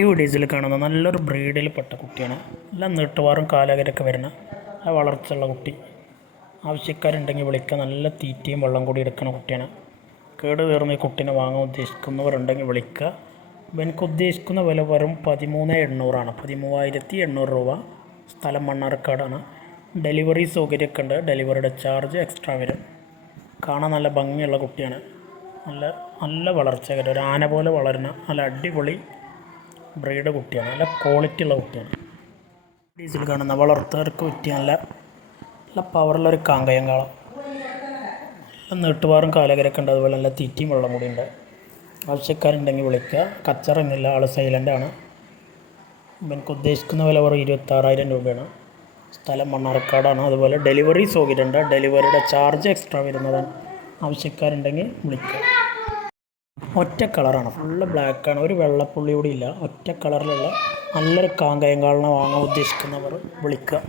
ഈ ഡേയ്സിൽ കാണുന്ന നല്ലൊരു ബ്രീഡിൽ പെട്ട കുട്ടിയാണ്. എല്ലാം നീട്ടുവാറും കാലകരൊക്കെ വരുന്ന ആ വളർച്ചയുള്ള കുട്ടി. ആവശ്യക്കാരുണ്ടെങ്കിൽ വിളിക്കുക നല്ല തീറ്റയും വെള്ളം കൂടി എടുക്കുന്ന കുട്ടിയാണ്. കേട് തീർന്ന ഈ കുട്ടീനെ വാങ്ങാൻ ഉദ്ദേശിക്കുന്നവരുണ്ടെങ്കിൽ വിളിക്കുക എനിക്ക് ഉദ്ദേശിക്കുന്ന വില വെറും പതിമൂന്ന് എണ്ണൂറാണ്. പതിമൂവായിരത്തി എണ്ണൂറ് രൂപ സ്ഥലം മണ്ണാർക്കാടാണ്. ഡെലിവറി സൗകര്യമൊക്കെ ഉണ്ട്. ഡെലിവറിയുടെ ചാർജ് എക്സ്ട്രാ വരും. കാണാൻ നല്ല ഭംഗിയുള്ള കുട്ടിയാണ്. നല്ല നല്ല വളർച്ചകര ഒരു ആന പോലെ വളരുന്ന നല്ല അടിപൊളി ബ്രീഡ് കുട്ടിയാണ് നല്ല ക്വാളിറ്റി ഉള്ള കുട്ടിയാണ്. ഡീസിൽ കാണുന്ന വളർത്തവർക്ക് പറ്റിയ നല്ല നല്ല പവറുള്ളൊരു കാങ്കയം കാളം. നല്ല നീട്ടുപാറും കാലകരൊക്കെ ഉണ്ട് അതുപോലെ നല്ല തീറ്റിയും വെള്ളം കൂടി ഉണ്ട്. ആവശ്യക്കാരുണ്ടെങ്കിൽ വിളിക്കുക. കച്ചറൊന്നുമില്ല ആൾ സൈലന്റ് ആണ്. എനിക്ക് ഉദ്ദേശിക്കുന്ന വില വെറും ഇരുപത്താറായിരം രൂപയാണ്. സ്ഥലം മണ്ണാർക്കാടാണ് അതുപോലെ ഡെലിവറി സൗകര്യമുണ്ട് ഡെലിവറിയുടെ ചാർജ് എക്സ്ട്രാ വരുന്നതാണ്. ആവശ്യക്കാരുണ്ടെങ്കിൽ വിളിക്കുക. ഒറ്റ കളറാണ്. ഫുള്ള് ബ്ലാക്കാണ്. ഒരു വെള്ളപ്പുള്ളി കൂടി ഇല്ല. ഒറ്റ കളറിലുള്ള നല്ലൊരു കാങ്കയം കാളിനെ വാങ്ങാൻ ഉദ്ദേശിക്കുന്നവർ വിളിക്കുക.